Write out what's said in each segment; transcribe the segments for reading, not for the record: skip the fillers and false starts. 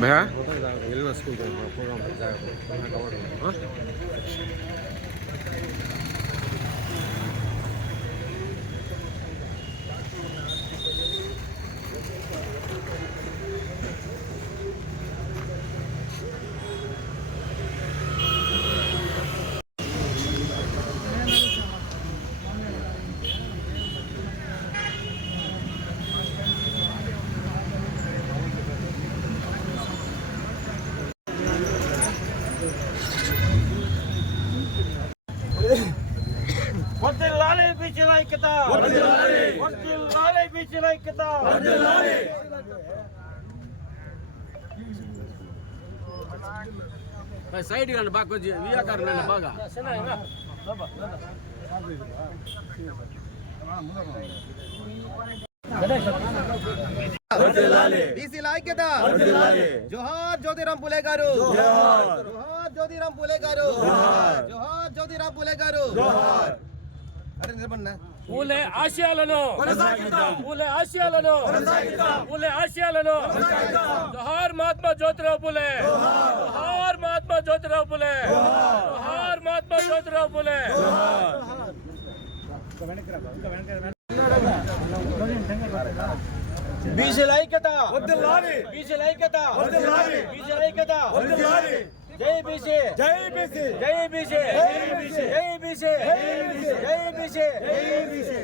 भैया school programme వర్ధిల్లాలి బీసీల ఐక్యత, వర్ధిల్లాలి బీసీల ఐక్యత. సైడ్ రండి బాగా కొంచెం వియాకారం రండి బాగా బీసీల ఐక్యత. జోహార్ జ్యోతిరామ్ పూలే గారు, జోహార్ జ్యోతిరామ్ పూలే గారు, జోహార్ జ్యోతిరామ్ పూలే గారు. అరే నిలబడినా. పూలే ఆశయాలను కొనసాగిద్దాం, పూలే ఆశయాలను కొనసాగిద్దాం, పూలే ఆశయాలను కొనసాగిద్దాం. జోహార్ మహాత్మా జ్యోతిరావు పూలే, జోహార్ మహాత్మా జ్యోతిరావు పూలే, జోహార్ మహాత్మా జ్యోతిరావు పూలే. బీసీల ఐక్యత, బీసీల ఐక్యత, బీసీల ఐక్యత. జై బీసీ, జై బీసీ, జై బీసీ, జై బీసీ, జై బీసీ, జై బీసీ, జై బీసీ.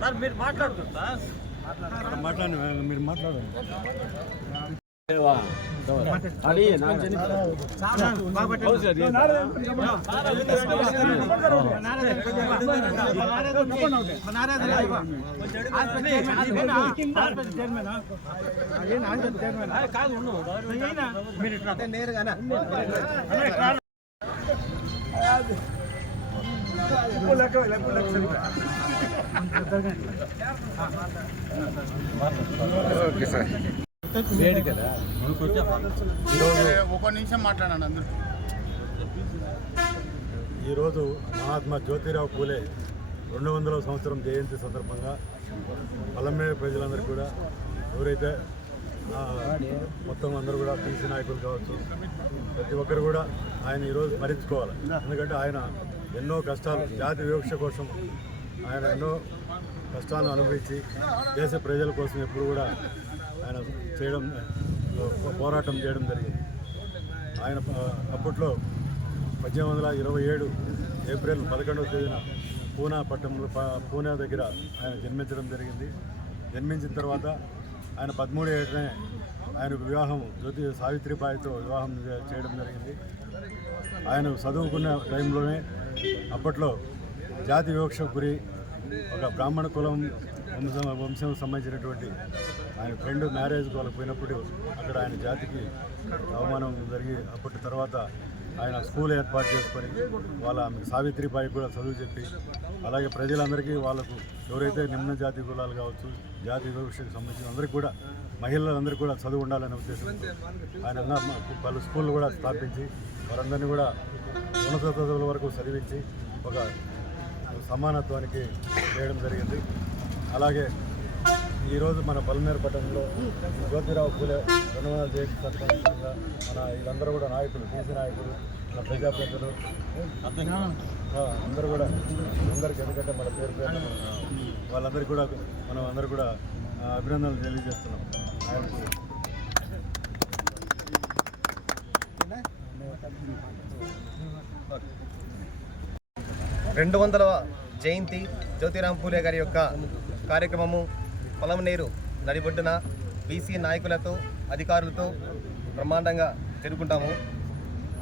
సార్ మీరు మాట్లాడుతున్నారు, మీరు మాట్లాడండి. Okay sir. ఒక నిమిషం మాట్లాడండి అందరూ. ఈరోజు మహాత్మా జ్యోతిరావు పూలే 200వ సంవత్సరం జయంతి సందర్భంగా పలమనేరు ప్రజలందరూ కూడా ఎవరైతే మొత్తం అందరూ కూడా బీసీ నాయకులు కావచ్చు, ప్రతి ఒక్కరు కూడా ఆయన ఈరోజు స్మరించుకోవాలి. ఎందుకంటే ఆయన ఎన్నో కష్టాలు, జాతి వివక్ష కోసం ఆయన ఎన్నో కష్టాలను అనుభవించి దేశ ప్రజల కోసం ఎప్పుడు కూడా ఆయన పోరాటం చేయడం జరిగింది. ఆయన అప్పట్లో 1827 ఏప్రిల్ 11వ తేదీన పూనా పట్టణంలో పూనా దగ్గర ఆయన జన్మించడం జరిగింది. జన్మించిన తర్వాత ఆయన 13 ఏటనే ఆయన వివాహం సావిత్రిబాయితో వివాహం చేయడం జరిగింది. ఆయన చదువుకున్న టైంలోనే అప్పట్లో జాతి వివక్షకు గురి ఒక బ్రాహ్మణ కులం వంశం సంబంధించినటువంటి ఆయన ఫ్రెండ్ మ్యారేజ్కి వాళ్ళకి పోయినప్పుడు అక్కడ ఆయన జాతికి అవమానం జరిగి అప్పటి తర్వాత ఆయన స్కూల్ ఏర్పాటు చేసుకొని వాళ్ళ సావిత్రిబాయి కూడా చదువు చెప్పి, అలాగే ప్రజలందరికీ వాళ్ళకు ఎవరైతే నిమ్న జాతి కులాలు కావచ్చు, జాతి వివక్షకు సంబంధించిన అందరికీ కూడా మహిళలందరికీ కూడా చదువు ఉండాలనే ఉద్దేశంతో ఆయన పలు స్కూళ్ళు కూడా స్థాపించి వారందరినీ కూడా ఉన్నత చదువుల వరకు చదివించి ఒక సమానత్వానికి చేయడం జరిగింది. అలాగే ఈరోజు మన పలమనేరు పట్టణంలో జ్యోతిరావు పూలే 200వ జయంతి సందర్భంగా మన వీళ్ళందరూ కూడా నాయకులు, బీసీ నాయకులు, మన ప్రజాప్రతినిధులు అందరూ కూడా అందరికీ, ఎందుకంటే మన పేరు వాళ్ళందరికీ కూడా మనం అందరూ కూడా అభినందనలు తెలియజేస్తున్నాం. ఆయనకు 200వ జయంతి జ్యోతిరామ్ పూలే గారి యొక్క కార్యక్రమము పలమనేరు నడిబొడ్డున బీసీ నాయకులతో, అధికారులతో బ్రహ్మాండంగా జరుపుకుంటాము.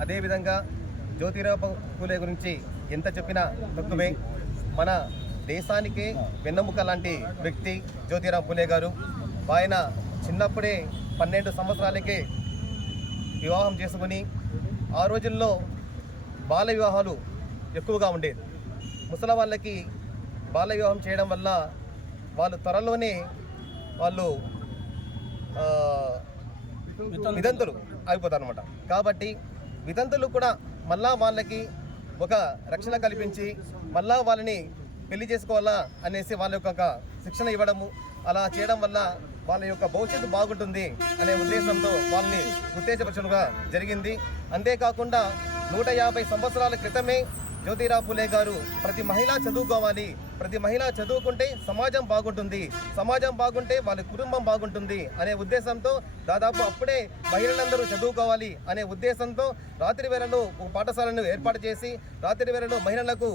అదేవిధంగా జ్యోతిరావు పూలే గురించి ఎంత చెప్పినా తక్కువే. మన దేశానికే వెన్నెముక లాంటి వ్యక్తి జ్యోతిరావు పూలే గారు. ఆయన చిన్నప్పుడే 12 సంవత్సరాలకే వివాహం చేసుకుని, ఆ రోజుల్లో బాల వివాహాలు ఎక్కువగా ఉండేది. ముసలి వాళ్ళకి బాల వివాహం చేయడం వల్ల వాళ్ళు త్వరలోనే వితంతులు ఆగిపోతారు అనమాట. కాబట్టి వితంతులు కూడా మళ్ళా వాళ్ళకి ఒక రక్షణ కల్పించి మళ్ళా వాళ్ళని పెళ్లి చేసుకోవాలా అనేసి వాళ్ళ యొక్క శిక్షణ ఇవ్వడము, అలా చేయడం వల్ల వాళ్ళ యొక్క భవిష్యత్తు బాగుంటుంది అనే ఉద్దేశంతో వాళ్ళని ఉత్తేజపరచడంగా జరిగింది. అంతేకాకుండా 150 సంవత్సరాల క్రితమే జ్యోతిరావు పూలే గారు ప్రతి మహిళ చదువుకోవాలి, ప్రతి మహిళ చదువుకుంటే సమాజం బాగుంటుంది, సమాజం బాగుంటే వాళ్ళ కుటుంబం బాగుంటుంది అనే ఉద్దేశంతో దాదాపు అప్పుడే మహిళలందరూ చదువుకోవాలి అనే ఉద్దేశంతో రాత్రి వేళలో ఒక పాఠశాలను ఏర్పాటు చేసి రాత్రి వేళలో మహిళలకు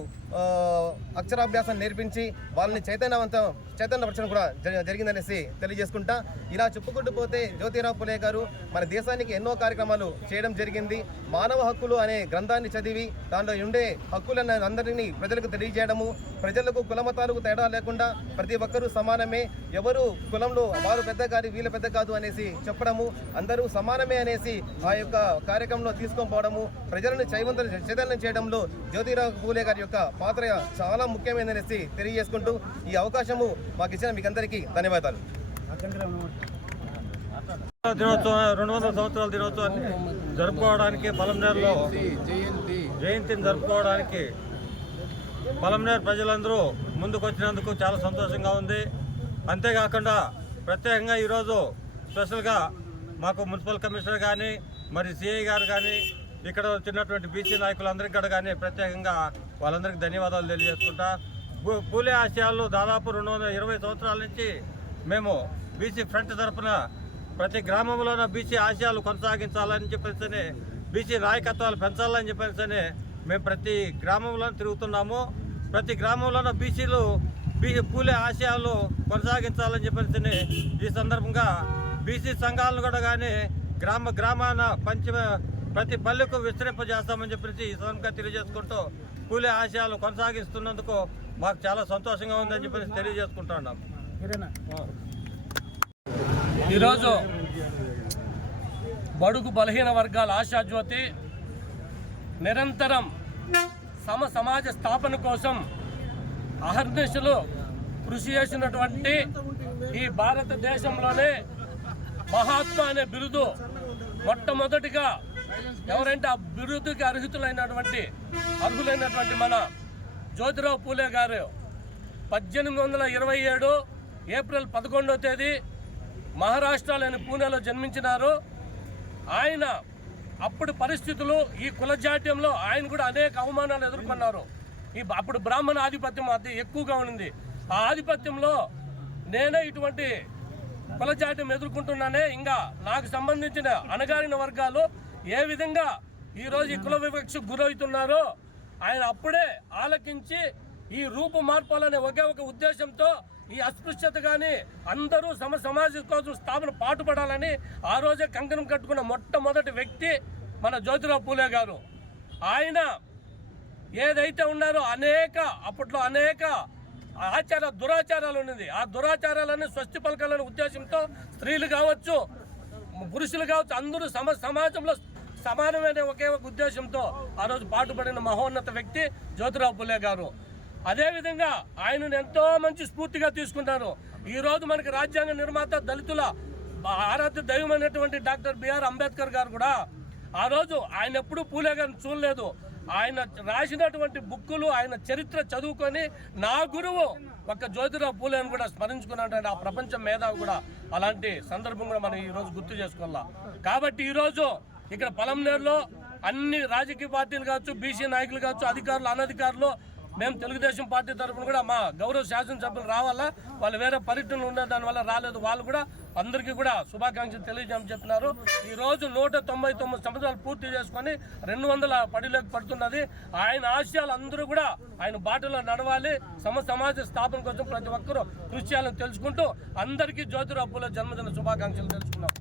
అక్షరాభ్యాసం నేర్పించి వాళ్ళని చైతన్యపరచడం కూడా జరిగిందనేసి తెలియజేసుకుంటా. ఇలా చెప్పుకుంటూ పోతే జ్యోతిరావు పూలే గారు మన దేశానికి ఎన్నో కార్యక్రమాలు చేయడం జరిగింది. మానవ హక్కులు అనే గ్రంథాన్ని చదివి దాంట్లో ఉండే హక్కులను అందరినీ ప్రజలకు తెలియజేయడము, ప్రజలకు కులమతాలకు తేడా లేకుండా ప్రతి ఒక్కరూ సమానమే, ఎవరు కులంలో వారు పెద్ద కాదు వీళ్ళ పెద్ద కాదు అనేసి చెప్పడము, అందరూ సమానమే అనేసి ఆ యొక్క కార్యక్రమంలో తీసుకొని పోవడము, ప్రజలను చైతన్యం చేయడంలో జ్యోతిరావు పూలే గారి యొక్క పాత్ర చాలా ముఖ్యమైనదనేసి తెలియజేసుకుంటూ ఈ అవకాశము మాకు ఇచ్చిన మీకందరికీ ధన్యవాదాలు. దినోత్సవం 200 సంవత్సరాల దినోత్సవాన్ని జరుపుకోవడానికి పలమనేరులో జయంతిని జరుపుకోవడానికి పలమనేరు ప్రజలందరూ ముందుకు వచ్చినందుకు చాలా సంతోషంగా ఉంది. అంతేకాకుండా ప్రత్యేకంగా ఈరోజు స్పెషల్గా మాకు మున్సిపల్ కమిషనర్ కానీ మరి సిఐ గారు కానీ ఇక్కడ వచ్చినటువంటి బీసీ నాయకులందరికీ కూడా కానీ ప్రత్యేకంగా వాళ్ళందరికీ ధన్యవాదాలు తెలియజేసుకుంటా. పూలే ఆశయాలు దాదాపు 220 సంవత్సరాల నుంచి మేము బీసీ ఫ్రంట్ తరఫున ప్రతి గ్రామంలోనూ బీసీ ఆశయాలు కొనసాగించాలని చెప్పేసి, బీసీ నాయకత్వాలు పెంచాలని చెప్పేసి మేము ప్రతి గ్రామంలో తిరుగుతున్నాము. ప్రతి గ్రామంలోనూ బీసీలు పూలే ఆశయాలు కొనసాగించాలని చెప్పేసి ఈ సందర్భంగా బీసీ సంఘాలను కూడా కానీ గ్రామాన ప్రతి పల్లెకు విస్తరింపజేస్తామని చెప్పేసి ఈ సందర్భంగా తెలియజేసుకుంటూ పూలే ఆశయాలు కొనసాగిస్తున్నందుకు మాకు చాలా సంతోషంగా ఉందని చెప్పేసి తెలియజేసుకుంటున్నాం. ఈరోజు బడుగు బలహీన వర్గాల ఆశాజ్యోతి నిరంతరం సమాజ స్థాపన కోసం అహర్నిశలు కృషి చేసినటువంటి ఈ భారతదేశంలోనే మహాత్మా అనే బిరుదు మొట్టమొదటిగా ఎవరంటే ఆ బిరుదుకి అర్హులైనటువంటి మన జ్యోతిరావు పూలే గారు 1827 ఏప్రిల్ 11వ తేదీ మహారాష్ట్రలోని పూణేలో జన్మించినారు. ఆయన అప్పుడు పరిస్థితులు ఈ కులజాట్యంలో ఆయన కూడా అనేక అవమానాలు ఎదుర్కొన్నారు. అప్పుడు బ్రాహ్మణ ఆధిపత్యం అది ఎక్కువగా ఉంది. ఆ ఆధిపత్యంలో నేనే ఇటువంటి కులజాట్యం ఎదుర్కొంటున్నానే, ఇంకా నాకు సంబంధించిన అణగారిన వర్గాలు ఏ విధంగా ఈరోజు ఈ కుల వివక్షకు గురవుతున్నారో ఆయన అప్పుడే ఆలకించి ఈ రూపు మార్పాలనే ఒకే ఒక ఉద్దేశంతో ఈ అస్పృశ్యత కానీ అందరూ సమాజం కోసం స్థాపన పాటుపడాలని ఆ రోజే కంకణం కట్టుకున్న మొట్టమొదటి వ్యక్తి మన జ్యోతిరావు పూలే గారు. ఆయన ఏదైతే ఉన్నారో అప్పట్లో అనేక దురాచారాలు ఉన్నది. ఆ దురాచారాలను స్వస్తి పలకాలనే ఉద్దేశంతో స్త్రీలు కావచ్చు పురుషులు కావచ్చు అందరూ సమాజంలో సమానమైన ఒకే ఒక ఉద్దేశంతో ఆ రోజు పాటుపడిన మహోన్నత వ్యక్తి జ్యోతిరావు పూలే గారు. అదేవిధంగా ఆయనను ఎంతో మంచి స్ఫూర్తిగా తీసుకుంటారు. ఈరోజు మనకి రాజ్యాంగ నిర్మాత దళితుల ఆరాధ్య దైవమైనటువంటి డాక్టర్ బిఆర్ అంబేద్కర్ గారు కూడా ఆ రోజు ఆయన ఎప్పుడూ పూలే గారిని చూడలేదు. ఆయన రాసినటువంటి బుక్కులు ఆయన చరిత్ర చదువుకొని నా గురువు ఒక్క జ్యోతిరావు పూలే అని కూడా స్మరించుకున్నటువంటి ఆ ప్రపంచ మేధావి కూడా అలాంటి సందర్భం కూడా మనం ఈరోజు గుర్తు చేసుకోవాలా. కాబట్టి ఈరోజు ఇక్కడ పలమనేరులో అన్ని రాజకీయ పార్టీలు కావచ్చు, బీసీ నాయకులు కావచ్చు, అధికారులు అనధికారులు, మేము తెలుగుదేశం పార్టీ తరఫున కూడా మా గౌరవ శాసనసభ్యులు రావాలా, వాళ్ళు వేరే పర్యటనలు ఉండే దానివల్ల రాలేదు, వాళ్ళు కూడా అందరికీ కూడా శుభాకాంక్షలు తెలియజేయమని చెప్పినారు. ఈరోజు 199 సంవత్సరాలు పూర్తి చేసుకొని 200 పడిలోకి పడుతున్నది. ఆయన ఆశయాలు అందరూ కూడా ఆయన బాటలో నడవాలి. సమాజ స్థాపన కోసం ప్రతి ఒక్కరూ కృషి చేయాలని తెలుసుకుంటూ అందరికీ జ్యోతిరావు పూలే జన్మదిన శుభాకాంక్షలు తెలుసుకున్నాం.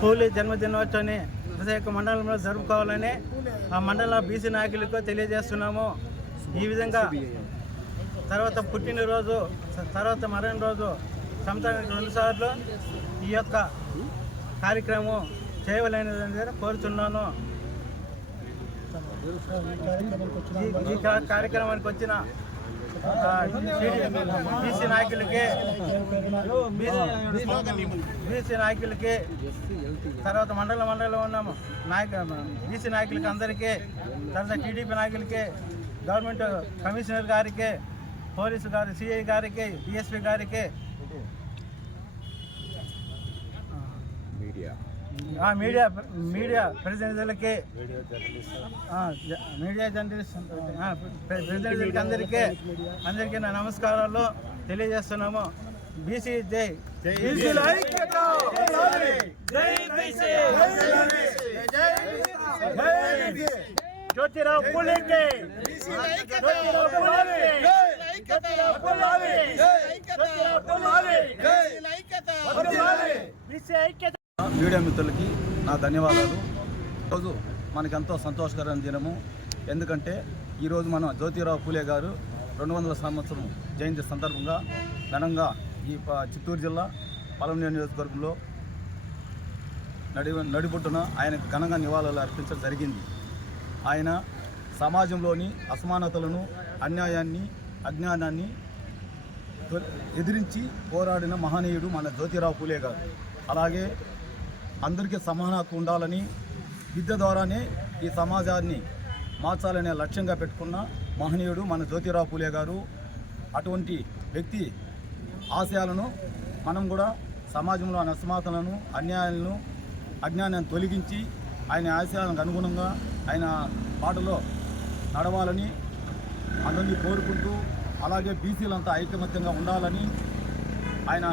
పూలే జన్మదినోత్సవాన్ని ప్రతి మండలంలో జరుపుకోవాలని ఆ మండల బీసీ నాయకులకు తెలియజేస్తున్నాము. ఈ విధంగా తర్వాత పుట్టినరోజు తర్వాత మరణ రోజు సంవత్సరానికి 2 సార్లు ఈ యొక్క కార్యక్రమం చేయవలెనని కోరుతున్నాను. ఈ కార్యక్రమానికి వచ్చిన బీసీ నాయకులకి తర్వాత మండలంలో ఉన్నాము బీసీ నాయకులకి అందరికీ, తర్వాత టీడీపీ నాయకులకి, గవర్నమెంట్ కమిషనర్ గారికి, పోలీసు గారి సిఐ గారికి, డిఎస్పీ గారికి, మీడియా ప్రతినిధులకి, మీడియా ప్రతినిధులకి అందరికీ నా నమస్కారాలు తెలియజేస్తున్నాము. బీసీ జై జ్యోతిరావు పూలేకి మీడియా మిత్రులకి నా ధన్యవాదాలు. ఈరోజు మనకెంతో సంతోషకరమైన దినము. ఎందుకంటే ఈరోజు మన జ్యోతిరావు పూలే గారు 200వ సంవత్సరం జయంతి సందర్భంగా ఘనంగా ఈ చిత్తూరు జిల్లా పలమనేరు నియోజకవర్గంలో నడిబొట్టున ఆయనకు ఘనంగా నివాళులు అర్పించడం జరిగింది. ఆయన సమాజంలోని అసమానతలను, అన్యాయాన్ని, అజ్ఞానాన్ని ఎదిరించి పోరాడిన మహనీయుడు మన జ్యోతిరావు పూలే గారు. అలాగే అందరికీ సమాన హక్కు ఉండాలని, విద్య ద్వారానే ఈ సమాజాన్ని మార్చాలనే లక్ష్యంగా పెట్టుకున్న మహనీయుడు మన జ్యోతిరావు పూలే గారు. అటువంటి వ్యక్తి ఆశయాలను మనం కూడా సమాజంలో అసమానతలను, అన్యాయాలను, అజ్ఞానాన్ని తొలగించి ఆయన ఆశయాలకు అనుగుణంగా ఆయన బాటలో నడవాలని అందరినీ కోరుకుంటూ, అలాగే బీసీలంతా ఐకమత్యంగా ఉండాలని, ఆయన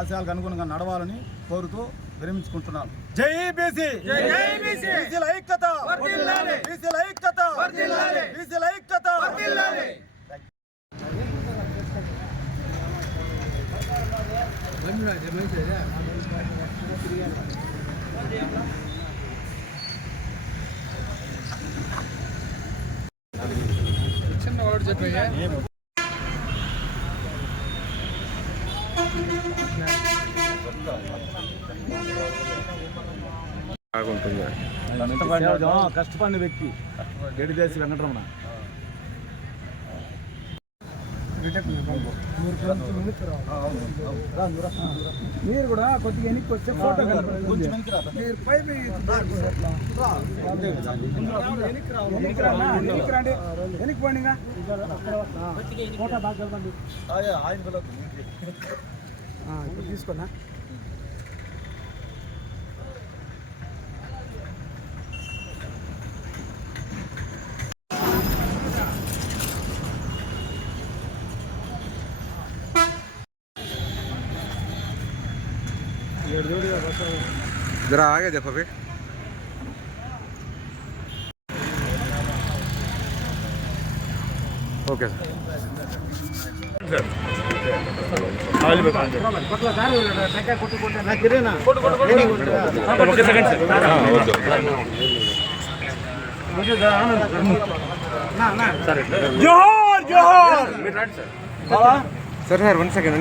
ఆశయాలకు అనుగుణంగా నడవాలని కోరుతూ విరమించుకుంటున్నాను. జై బీసీ, బీసీల ఐక్యత, బీసీల ఐక్యత, బీసీల ఐక్యత. చిన్నవాడు చెప్పయ్యా. కష్టపడిన వ్యక్తి గడిదేశి వెంకటరమణ. మీరు కూడా కొద్దిగా వెనక్కి వచ్చే ఫోటో వెనక్కి పోండి. ఫోటో బాగా ఇప్పుడు తీసుకున్నా. जरा आगे देखो भाई. Okay sir. జోహార్ జోహార్ सर 1 सेकंड.